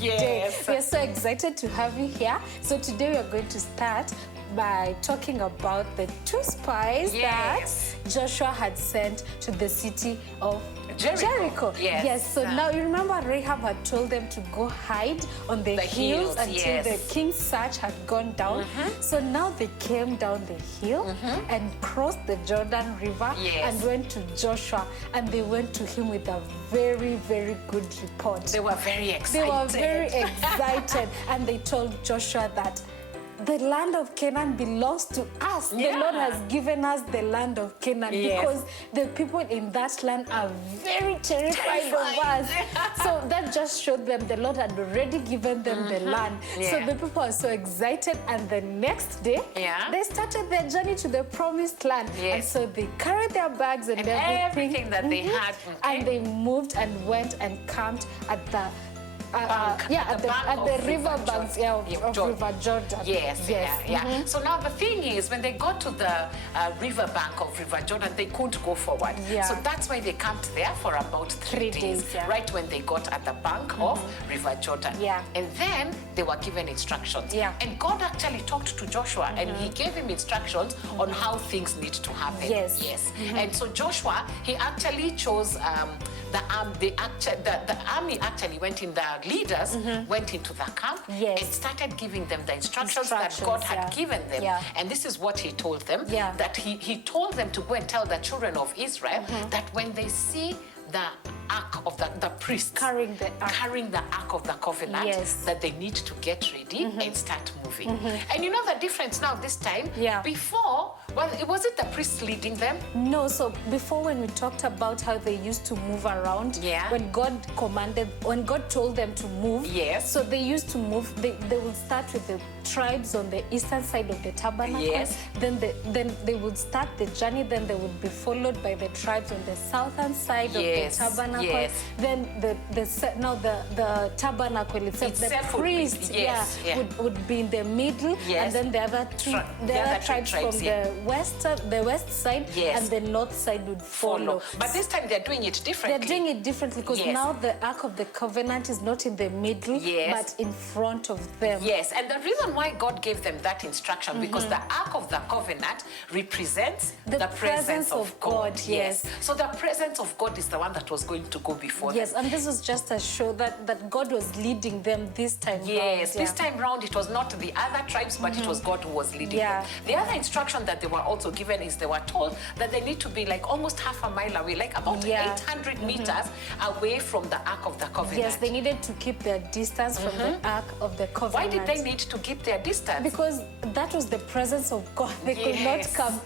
Yes. day. We are so excited to have you here. So today we are going to start by talking about the 2 spies Yes. that Joshua had sent to the city of Jericho. Yes. So now you remember Rahab had told them to go hide on the hills until the king's search had gone down. So now they came down the hill and crossed the Jordan River and went to Joshua, and they went to him with a very, very good report. They were very excited. They were very excited, and they told Joshua that the land of Canaan belongs to us. The Lord has given us the land of Canaan because the people in that land are very terrified of us. So that just showed them the Lord had already given them the land. So the people are so excited, and the next day they started their journey to the promised land. And so they carried their bags and everything that they had. And they moved and went and camped at the at the river banks of River Jordan. Yes. So now the thing is, when they got to the river bank of River Jordan, they couldn't go forward. So that's why they camped there for about 3 days, right when they got at the bank of River Jordan. And then they were given instructions. And God actually talked to Joshua, and he gave him instructions on how things need to happen. And so Joshua, he actually chose the army actually went in, the leaders went into the camp and started giving them the instructions that God had given them. And this is what he told them, that he told them to go and tell the children of Israel that when they see the ark of the priests carrying the ark of the covenant, that they need to get ready and start moving. And you know the difference now this time? Before, well, was it the priests leading them? No, so before, when we talked about how they used to move around, when God told them to move, so they used to move, they would start with the tribes on the eastern side of the tabernacle, then they would start the journey, then they would be followed by the tribes on the southern side of the tabernacle, then the tabernacle itself, the priest would be in the middle, and then the other tribes from the west side and the north side would follow. But this time they're doing it differently. They're doing it differently because now the Ark of the Covenant is not in the middle, but in front of them. And the reason why God gave them that instruction, because the Ark of the Covenant represents the presence of God. So the presence of God is the one that was going to go before them. And this was just a show that God was leading them this time round. This time round it was not the other tribes, but it was God who was leading them. The other instruction that they were also given is they were told that they need to be like almost half a mile away, like about 800 meters away from the Ark of the Covenant. They needed to keep their distance from the Ark of the Covenant. Why did they need to keep their distance? Because that was the presence of God. They could not come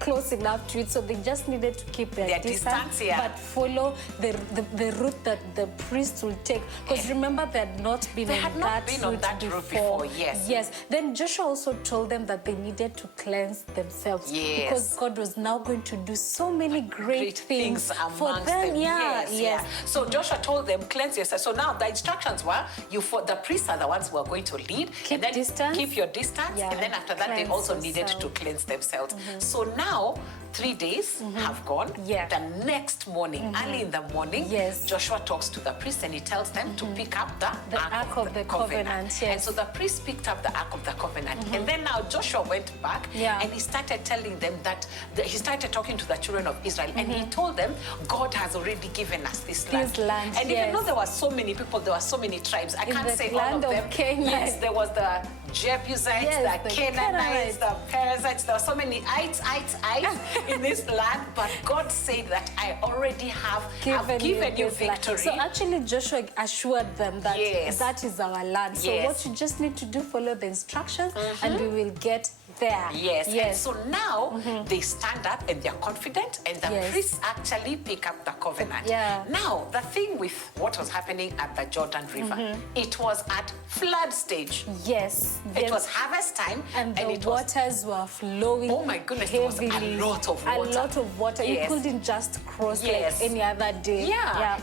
close enough to it, so they just needed to keep their distance, but follow the route that the priests will take. Because remember, they had not been on that route before. Then Joshua also told them that they needed to cleanse themselves because God was now going to do so many great things for them. So Joshua told them, cleanse yourself. So now the instructions were, the priests are the ones who are going to lead. Keep your distance. And then after that, they also needed to cleanse themselves. So now 3 days have gone. The next morning, early in the morning, Joshua talks to the priest and he tells them to pick up the Ark of the Covenant. And so the priest picked up the Ark of the Covenant. And then now Joshua went back and he started telling them that, he started talking to the children of Israel and he told them, God has already given us this land. And even though there were so many people, there were so many tribes, I can't say all of them. There was the Jebusites, the Canaanites, the Perizzites, there were so many ites in this land, but God said that I already have given you victory. So actually Joshua assured them that that is our land. So what you just need to do, follow the instructions and we will get there. And so now they stand up and they're confident, and the priests actually pick up the covenant. Now, the thing with what was happening at the Jordan River, it was at flood stage. It was harvest time, and the waters were flowing. Oh my goodness, heavily. there was a lot of water. A lot of water. You couldn't just cross like any other day.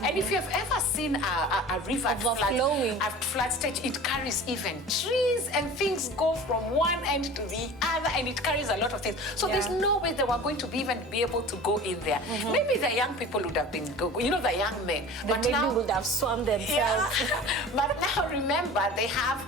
And if you've ever seen a river at flood stage, it carries even trees and things go from one end to the other, and it carries a lot of things. So there's no way they were going to even be able to go in there. Maybe the young people would have been, the young men. But now would have swum themselves. Yeah. But now remember, they have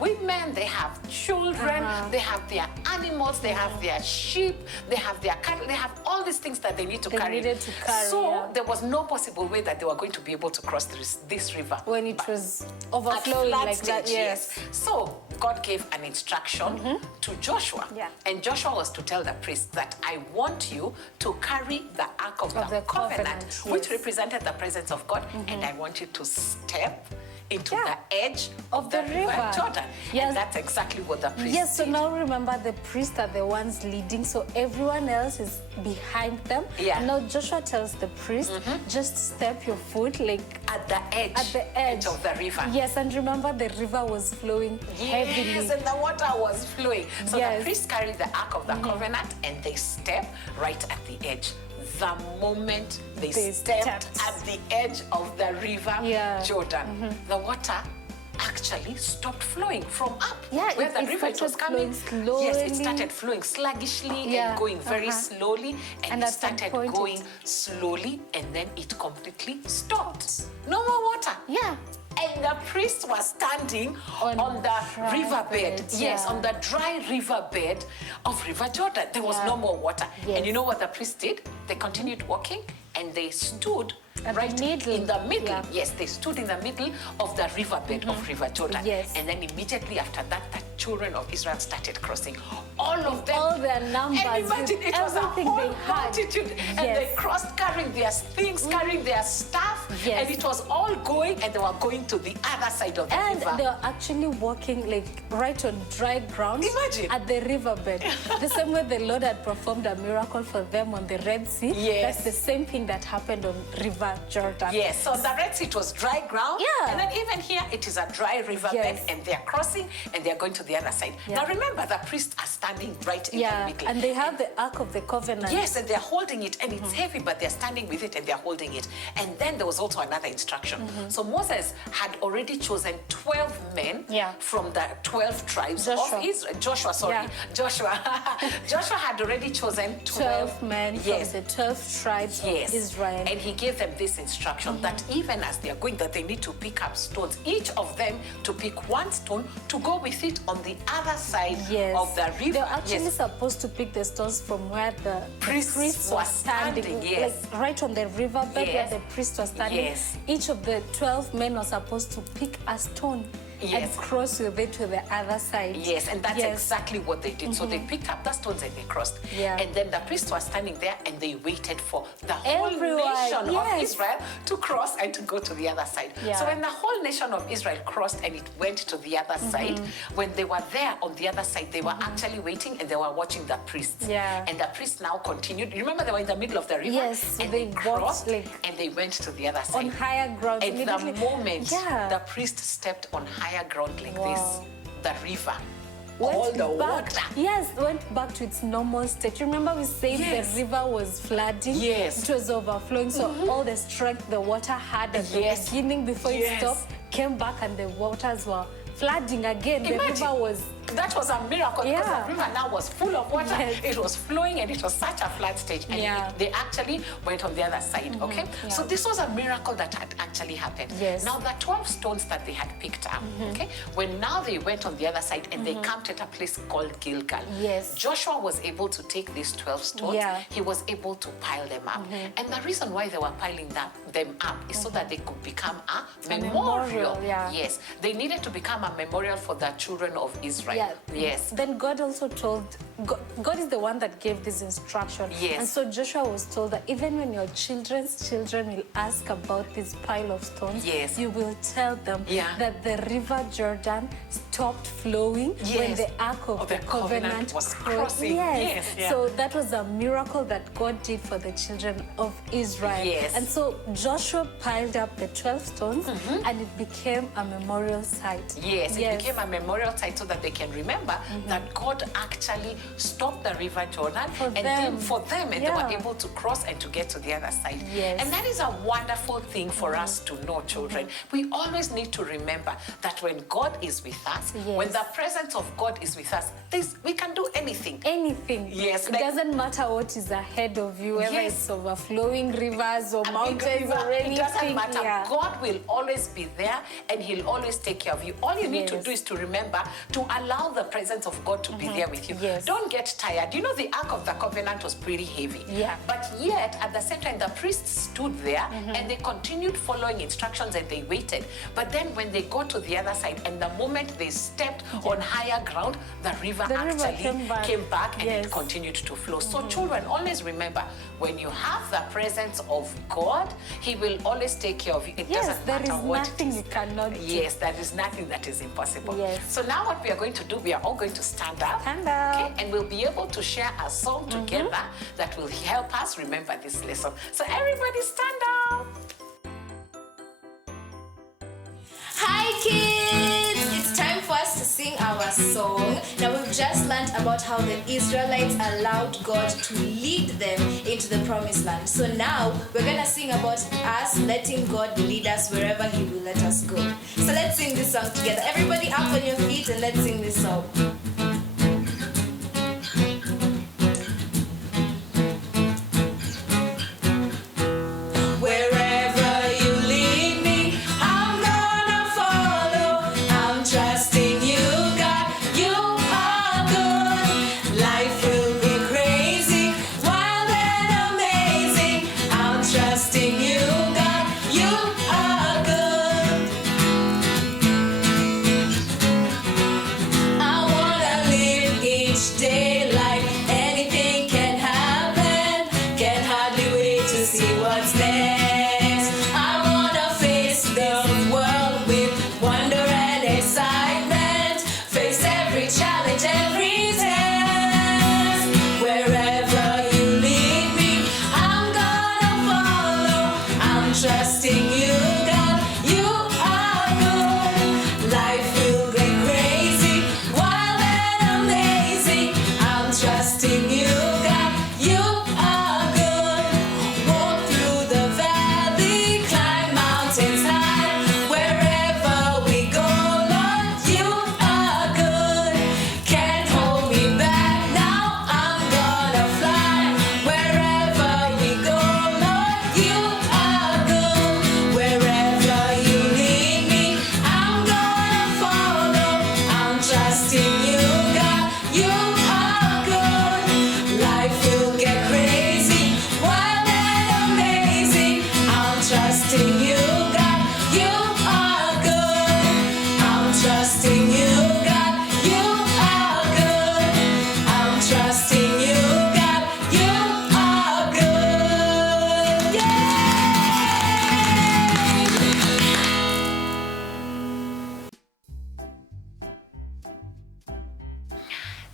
women, they have children, they have their animals, they have their sheep, they have their cattle, they have all these things that they need to carry. Needed to carry. So there was no possible way that they were going to be able to cross this river. When it was overflowing like that, yes. So God gave an instruction to Joshua. Yeah. And Joshua was to tell the priests that I want you to carry the Ark of the Covenant, which represented the presence of God, and I want you to step into the edge of the river Jordan. Yes. And that's exactly what the priests did. So now remember, the priests are the ones leading, so everyone else is behind them. Yeah. Now Joshua tells the priest, just step your foot like at the edge of the river. Yes, and remember the river was flowing heavily. Yes, and the water was flowing. So the priests carried the Ark of the Covenant and they step right at the edge. The moment they stepped at the edge of the river Jordan, the water actually stopped flowing from up. Yeah, where the river was coming. Slowly. Yes, it started flowing sluggishly and going very slowly, and it started going slowly, and then it completely stopped. No more water. Yeah. And the priest was standing on the riverbed. Yes, on the dry riverbed of River Jordan. There was no more water. Yes. And you know what the priest did? They continued walking and they stood right in the middle. Yeah. Yes, they stood in the middle of the riverbed of River Jordan. Yes. And then immediately after that, the children of Israel started crossing. All of them. All their numbers. And imagine, it was a whole multitude. And they crossed carrying their things, carrying their stuff. Yes. And it was all going, and they were going to the other side of the river. And they were actually walking like right on dry ground. Imagine. At the riverbed. The same way the Lord had performed a miracle for them on the Red Sea. Yes. That's the same thing that happened on River Jordan. Yes, so the Red Sea, it was dry ground. Yeah. And then even here, it is a dry riverbed, and they're crossing, and they're going to the other side. Now remember, the priests are standing right in the middle. And they have the Ark of the Covenant. Yes, and they're holding it, and it's heavy, but they're standing with it, and they're holding it. And then there was also another instruction. So Moses had already chosen 12 men from the 12 tribes of Israel. Joshua had already chosen 12 men from the 12 tribes of Israel. And he gave them this instruction that even as they are going, that they need to pick up stones, each of them to pick one stone to go with it on the other side of the river. They're actually supposed to pick the stones from where the priests were standing. Like right on the riverbed where the priests were standing. Each of the 12 men was supposed to pick a stone and cross with it to the other side. Yes, and that's exactly what they did. So they picked up the stones and they crossed. And then the priests were standing there and they waited for the whole nation of Israel to cross and to go to the other side. So when the whole nation of Israel crossed and it went to the other side, when they were there on the other side, they were actually waiting and they were watching the priests. And the priests now continued. Remember, they were in the middle of the river. Yes, and they crossed and they went to the other side. On higher ground. And the moment the priest stepped on higher ground like this, the river, all the water. Yes, went back to its normal state. Remember we said the river was flooding? Yes. It was overflowing, so all the strength the water had at the beginning before it stopped came back and the waters were flooding again. Imagine. The river was... That was a miracle because the river now was full of water. It was flowing and it was such a flood stage. And they actually went on the other side, okay? So this was a miracle that had actually happened. Now the 12 stones that they had picked up, okay? When now they went on the other side and they camped at a place called Gilgal. Joshua was able to take these 12 stones. He was able to pile them up. And the reason why they were piling them up is so that they could become a memorial. Yes, they needed to become a memorial for the children of Israel. Yes. Then God also told, God is the one that gave this instruction. And so Joshua was told that even when your children's children will ask about this pile of stones, you will tell them that the river Jordan stopped flowing when the Ark of the Covenant was crossing. So that was a miracle that God did for the children of Israel. And so Joshua piled up the 12 stones and it became a memorial site. It became a memorial site so that they can can remember that God actually stopped the River Jordan for them, and they were able to cross and to get to the other side. And that is a wonderful thing for us to know, children. We always need to remember that when God is with us, when the presence of God is with us, we can do anything. Anything. Yes. It doesn't matter what is ahead of you, whether it's overflowing rivers or mountains or anything. It doesn't matter. God will always be there, and he'll always take care of you. All you need to do is to remember to allow the presence of God to be there with you. Don't get tired. You know, the Ark of the Covenant was pretty heavy. But yet, at the same time, the priests stood there and they continued following instructions and they waited. But then when they got to the other side, and the moment they stepped on higher ground, the river actually came back and it continued to flow. So children, always remember, when you have the presence of God, he will always take care of you. It doesn't matter what it is. You cannot do. Yes, there is nothing that is impossible. So now what we are going to do, we are all going to stand up. Okay, and we'll be able to share a song together that will help us remember this lesson. So everybody stand up. Hi kids! It's time for us to sing our song. Now we've just learned about how the Israelites allowed God to lead them into the promised land. So now we're going to sing about us letting God lead us wherever he will let us go. So let's sing this song together. Everybody up on your feet and let's sing this song.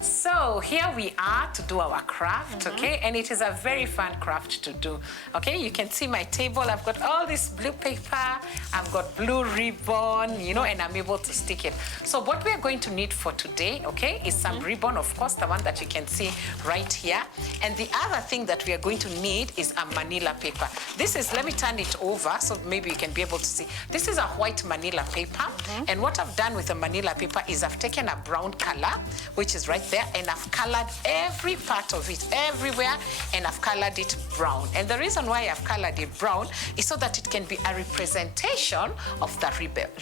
So here we are to do our craft, okay? And it is a very fun craft to do, okay? You can see my table. I've got all this blue paper. I've got blue ribbon, you know, and I'm able to stick it. So what we are going to need for today, okay, is some ribbon, of course, the one that you can see right here. And the other thing that we are going to need is a manila paper. This is, let me turn it over so maybe you can be able to see. This is a white manila paper. And what I've done with the manila paper is I've taken a brown color, which is right there, and I've colored every part of it, everywhere, and I've colored it brown. And the reason why I've colored it brown is so that it can be a representation of the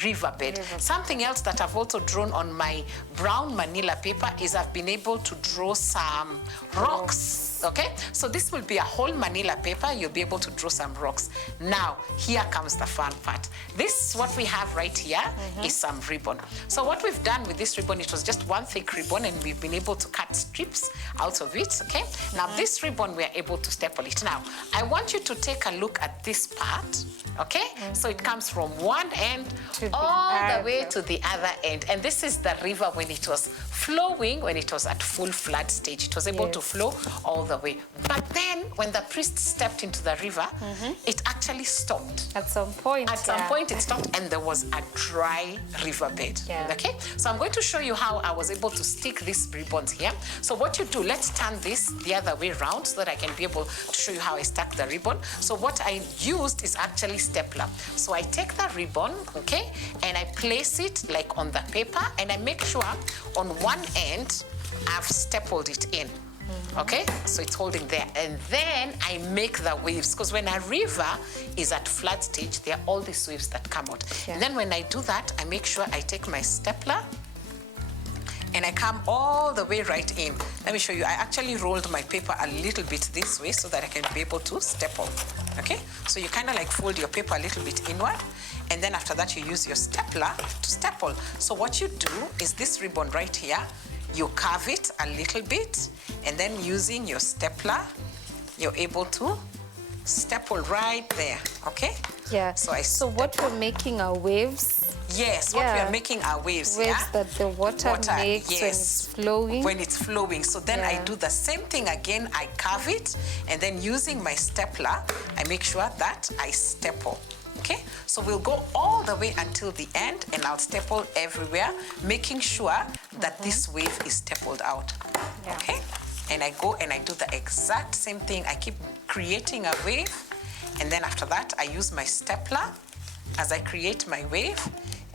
riverbed. Something else that I've also drawn on my brown manila paper is I've been able to draw some rocks. Okay, so this will be a whole manila paper. You'll be able to draw some rocks. Now, here comes the fun part. This, what we have right here, is some ribbon. So what we've done with this ribbon, it was just one thick ribbon, and we've been able to cut strips out of it, okay? Now, this ribbon, we are able to staple it. Now, I want you to take a look at this part. Okay? So it comes from one end all the way to the other end. And this is the river when it was flowing, when it was at full flood stage. It was able to flow all the way. But then when the priest stepped into the river, it actually stopped. At some point. At some point it stopped and there was a dry riverbed. Okay? So I'm going to show you how I was able to stick these ribbons here. So what you do, let's turn this the other way around so that I can be able to show you how I stuck the ribbon. So what I used is actually stapler. So I take the ribbon, okay, and I place it like on the paper, and I make sure on one end I've stapled it in. Okay, so it's holding there, and then I make the waves, because when a river is at flood stage, there are all these waves that come out. And then when I do that, I make sure I take my stapler and I come all the way right in. Let me show you. I actually rolled my paper a little bit this way so that I can be able to staple. Okay, so you kind of like fold your paper a little bit inward, and then after that you use your stapler to staple. So what you do is this ribbon right here, you carve it a little bit, and then using your stapler, you're able to staple right there, okay? Yeah. So what we're making are waves. Yes, what we are making are waves, that the water makes when it's flowing. When it's flowing. So then I do the same thing again. I carve it, and then using my stapler, I make sure that I staple. Okay, so we'll go all the way until the end, and I'll staple everywhere, making sure that this wave is stapled out. Okay, and I go and I do the exact same thing. I keep creating a wave, and then after that, I use my stapler as I create my wave,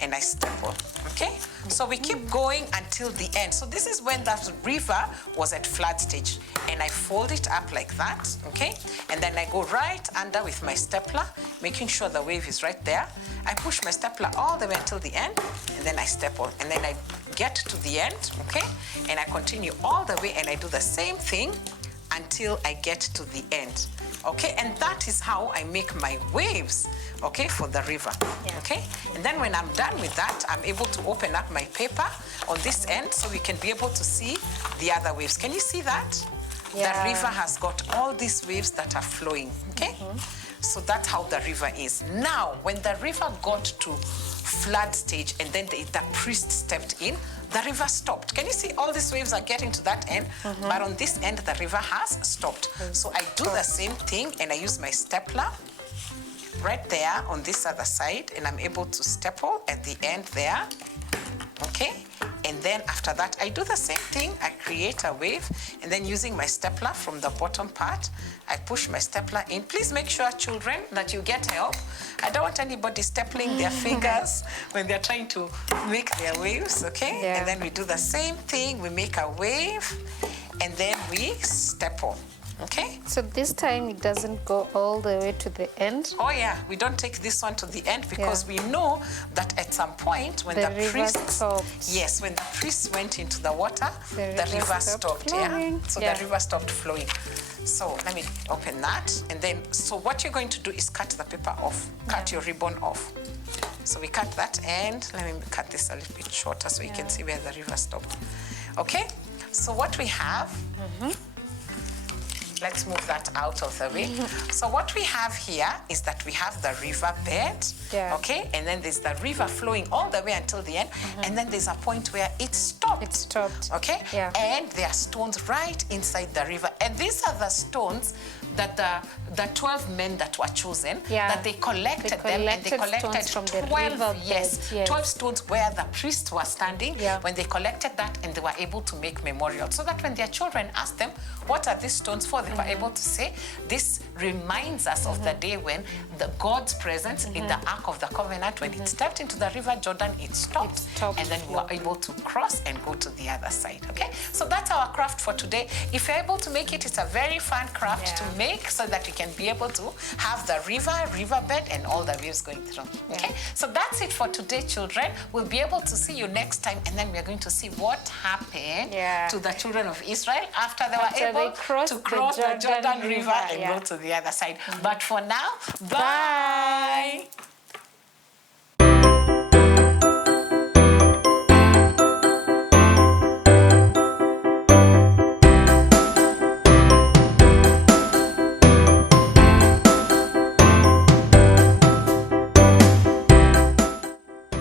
and I staple. Okay, so we keep going until the end. So this is when that river was at flood stage, and I fold it up like that. Okay, and then I go right under with my stapler, making sure the wave is right there. I push my stapler all the way until the end, and then I staple, and then I get to the end. Okay, and I continue all the way, and I do the same thing until I get to the end. Okay, and that is how I make my waves, okay, for the river. Okay, and then when I'm done with that, I'm able to open up my paper on this end so we can be able to see the other waves. Can you see that? The river has got all these waves that are flowing. Okay, so that's how the river is. Now, when the river got to flood stage and then the priest stepped in, the river stopped. Can you see all these waves are getting to that end? But on this end, the river has stopped. So I do the same thing, and I use my stapler right there on this other side, and I'm able to staple at the end there. Okay, and then after that, I do the same thing. I create a wave, and then using my stapler from the bottom part, I push my stapler in. Please make sure, children, that you get help. I don't want anybody stapling their fingers when they're trying to make their waves, okay? And then we do the same thing. We make a wave, and then we staple. Okay? So this time it doesn't go all the way to the end? Oh yeah, we don't take this one to the end because we know that at some point when the priest stopped. Yes, when the priest went into the water, the river stopped. So the river stopped flowing. So let me open that, and then so what you're going to do is cut the paper off, cut your ribbon off. So we cut that, and let me cut this a little bit shorter so you can see where the river stopped. Okay, so what we have, let's move that out of the way. So what we have here is that we have the river bed, okay? And then there's the river flowing all the way until the end. And then there's a point where it stopped. It stopped. Okay? And there are stones right inside the river. And these are the stones that the 12 men that were chosen, that they collected them, and they collected from 12 stones where the priest was standing. When they collected that, and they were able to make memorial, so that when their children asked them, what are these stones for? They were able to say, this reminds us of the day when God's presence in the Ark of the Covenant, when it stepped into the river Jordan, it stopped. And then we were able to cross and go to the other side, okay? So that's our craft for today. If you're able to make it, it's a very fun craft to make so that you can be able to have the riverbed and all the waves going through, okay? So that's it for today, children. We'll be able to see you next time, and then we're going to see what happened to the children of Israel after they were able to cross the Jordan River and go to the other side. But for now, bye!